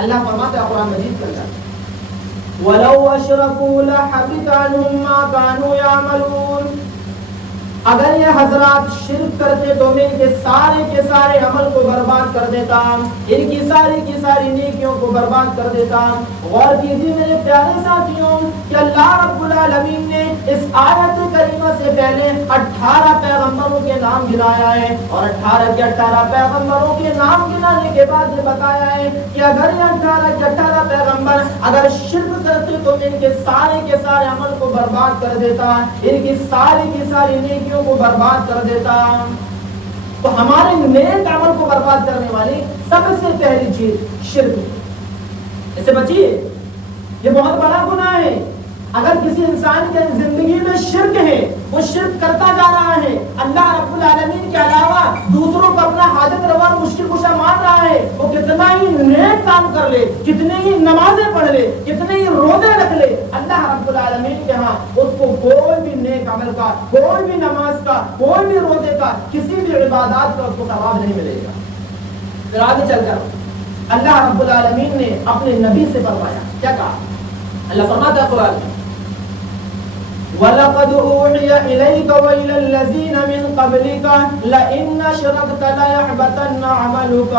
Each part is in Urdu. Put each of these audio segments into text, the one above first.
اللہ فرماتا ہے قرآن مجید کے اندر وَلَوْ أَشْرَكُوا لَحَبِطَ عَنْهُمْ مَا كَانُوا يَعْمَلُونَ، اگر یہ حضرات شرک کرتے تو میں ان کے سارے عمل کو برباد کر دیتا، ان کی ساری نیکیوں کو برباد کر دیتا۔ غور کیجیے میرے پیارے ساتھیوں کہ اللہ رب العالمین نے اس آیت کریمہ سے پہلے 18 پیغمبروں کے نام گنایا ہے، اور 18 کے 18 پیغمبروں کے نام گنانے کے بعد یہ بتایا ہے کہ اگر یہ 18 کے 18 پیغمبر اگر شرک کرتے تو میں ان کے سارے عمل کو برباد کر دیتا، ان کی ساری نیکیوں کو برباد کر دیتا۔ تو ہمارے نیک عمل کو برباد کرنے والی سب سے پہلی چیز شرک، اس سے بچیے، یہ بہت بڑا گناہ ہے۔ اگر کسی انسان کے زندگی میں شرک ہے، وہ شرک کرتا جا رہا ہے، اللہ رب العالمین کے علاوہ دوسروں کو اپنا حاجت روا اور مشکل کشا مان رہا ہے، وہ کتنا ہی نیک کام کر لے، کتنے ہی نمازیں پڑھ لے، کتنے ہی روزے رکھ لے، اللہ رب العالمین کے ہاں اس کو کوئی بھی نیک عمل کا، کوئی بھی نماز کا، کوئی بھی روزے کا، کسی بھی عبادات کا اس کو ثواب نہیں ملے گا۔ پھر آگے چل کر اللہ رب العالمین نے اپنے نبی سے فرمایا، کیا کہا؟ اللہ فرماتا ہے قرآن میں وَلَقَدْ أُوحِيَ إِلَيْكَ وَإِلَى الَّذِينَ مِنْ قَبْلِكَ لَئِنْ أَشْرَكْتَ لَيَحْبَطَنَّ عَمَلُكَ۔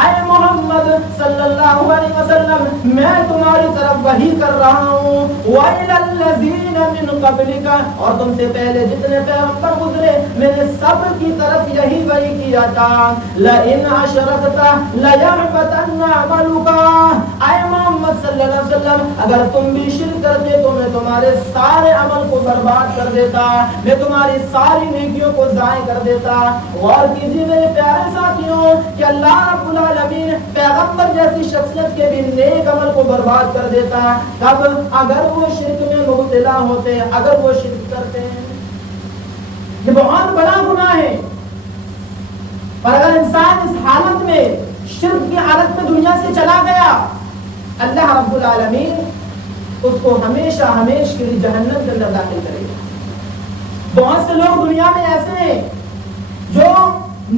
اے محمد صلی اللہ علیہ وسلم، میں تمہاری طرف وحی کر رہا ہوں، وَإِلَى الَّذِينَ مِنْ قَبْلِكَ، اور تم سے پہلے جتنے پیغمبر گزرے میں نے سب کی طرف یہی وحی کیا تھا، لَئِنْ أَشْرَكْتَ لَيَحْبَطَنَّ عَمَلُكَ۔ اے محمد صلی اللہ علیہ وسلم، اگر تم بھی شرک کرتے تو میں تمہارے سارے عمل کو برباد کر دیتا، میں تمہاری ساری نیکیوں کو ضائع کر دیتا۔ غور کیجیے میرے پیارے ساتھیوں کہ اللہ رب العالمین پیغمبر جیسی شخصیت کے بھی نیک عمل کو برباد کر دیتا، کب؟ اگر وہ شرک میں مبتلا ہوتے ہیں، اگر وہ شرک کرتے ہیں۔ یہ بہت بڑا گناہ ہے، پر اگر انسان اس حالت میں شرک کی حالت میں دنیا سے چلا گیا، اللہ رب العالمین اس کو ہمیشہ کے لیے جہنم کے اندر داخل کرے گا۔ بہت سے لوگ دنیا میں ایسے ہیں جو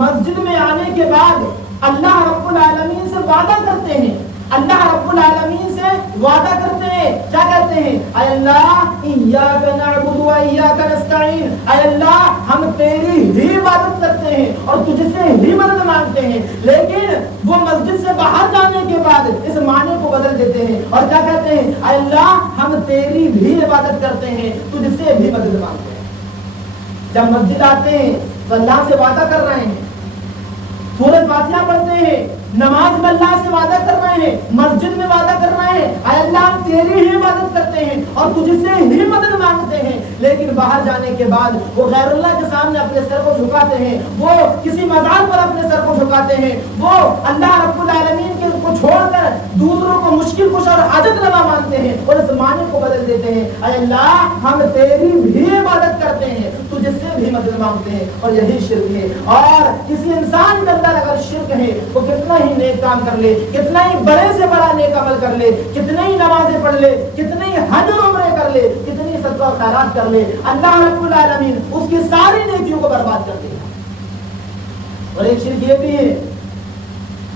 مسجد میں آنے کے بعد اللہ رب العالمین سے وعدہ کرتے ہیں، اللہ رب العالمین سے وعدہ کرتے ہیں، کیا کہتے ہیں؟ اے اللہ ایاک نعبد و ایاک نستعین، اے اللہ ہم تیری ہی عبادت کرتے ہیں اور تجھ سے ہی مدد مانگتے ہیں، لیکن وہ مسجد سے باہر جانے کے بعد اس معنی کو بدل دیتے ہیں اور کیا کہتے ہیں؟ اے اللہ ہم تیری بھی عبادت کرتے ہیں، تجھ سے بھی مدد مانگتے ہیں۔ جب مسجد آتے ہیں تو اللہ سے وعدہ کر رہے ہیں، سورۃ فاتحہ پڑھتے ہیں، نماز میں اللہ سے وعدہ کر رہے ہیں، مسجد میں وعدہ کر رہے ہیں، اے اللہ ہم تیری ہی عبادت کرتے ہیں اور تجھ سے ہی مدد مانگتے ہیں، لیکن باہر جانے کے بعد وہ غیر اللہ کے سامنے اپنے سر کو جھکاتے ہیں، وہ کسی مزار پر اپنے سر کو جھکاتے ہیں، وہ اللہ رب العالمین کے کو چھوڑ کر دوسروں کو مشکل کشا اور حاجت روا مانگتے ہیں اور اس معنی کو بدل دیتے ہیں، اے اللہ ہم تیری بھی عبادت کرتے ہیں، تجھ سے بھی مدد مانگتے ہیں، اور یہی شرک ہے۔ اور کسی انسان کے اندر اگر شرک ہے وہ کتنا ہی نیک کام کر لے، کتنا ہی بڑے سے بڑا نیک عمل کر لے، کتنے ہی نمازیں پڑھ لے، کتنے ہی حج و عمرے کر لے، کتنی صدقہ و خیرات کر لے، اللہ رب العالمین اس کی ساری نیکیوں کو برباد کر دے گا۔ اور ایک شرک یہ بھی ہے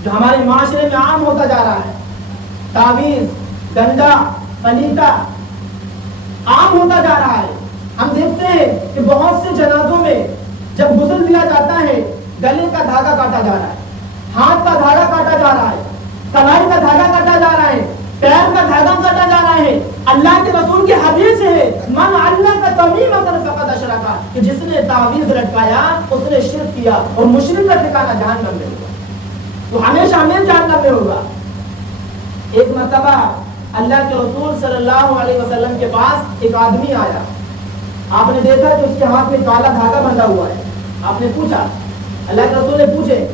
جو ہمارے معاشرے میں عام ہوتا جا رہا ہے، تعویذ، گندا، پلیتا عام ہوتا جا رہا ہے۔ ہم دیکھتے ہیں کہ بہت سے جنازوں میں جب غسل دیا جاتا ہے گلے کا دھاگا کاٹا جا رہا ہے، ہاتھ کا دھاگا کاٹا جا رہا ہے، کلائی کا دھاگا کاٹا جا رہا ہے، پیر کا دھاگا کاٹا جا رہا ہے۔ اللہ کے رسول کی حدیث ہے من علق تمیمۃ فقد اشرک، کہ جس نے تعویذ لٹکایا اس نے شرک کیا اور مشرک کا ٹھکانہ جہنم میں ہوگا، تو ہمیشہ ہمیں جہنم میں ہوگا۔ ایک مرتبہ اللہ کے رسول صلی اللہ علیہ وسلم کے پاس ایک آدمی آیا، آپ نے دیکھا کہ اس کے ہاتھ میں کالا دھاگا بندھا ہوا ہے، آپ نے پوچھا، اللہ کے رسول نے پوچھے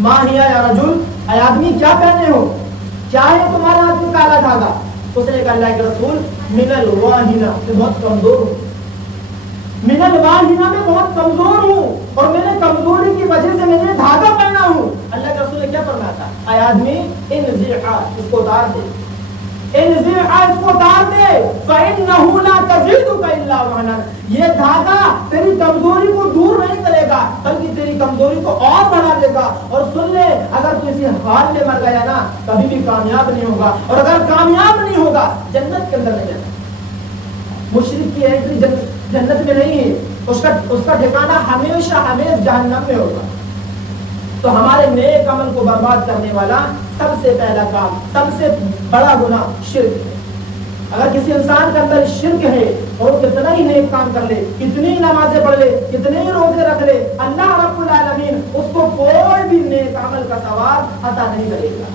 ماں ہیا یا رجل، اے آدمی کیا پہنے ہو، کیا ہے تمہارے ہاتھ میں کالا دھاگا؟ اس نے کہا اللہ کے رسول من الواہنہ، میں بہت کمزور ہوں، من الواہنہ میں بہت کمزور ہوں اور میں نے کمزوری کی وجہ سے میں نے دھاگا پہنا ہوں۔ اللہ کے رسول نے کیا فرمایا تھا؟ اے آدمی انزعها، اس کو اتار دے، اس کو ڈال دے فإنه لا تزيدك إلا وهنا، یہ دھاگا تیری کمزوری کو دور نہیں کرے گا بلکہ تیری کمزوری کو اور بڑھا دے گا۔ اور سن لے، اگر تو اسی حال میں مر گیا نا کبھی بھی کامیاب نہیں ہوگا، اور اگر کامیاب نہیں ہوگا جنت کے اندر نہیں جانا۔ مشرک کی انٹری جنت میں نہیں ہے، اس کا ٹھکانہ ہمیشہ جہنم میں ہوگا۔ تو ہمارے نیک عمل کو برباد کرنے والا سب سے پہلا کام، سب سے بڑا گناہ شرک ہے۔ اگر کسی انسان کے اندر شرک ہے اور وہ کتنا ہی نیک کام کر لے، کتنی ہی نمازیں پڑھ لے، کتنے ہی روزے رکھ لے، اللہ رب العالمین اس کو کوئی بھی نیک عمل کا ثواب عطا نہیں کرے گا۔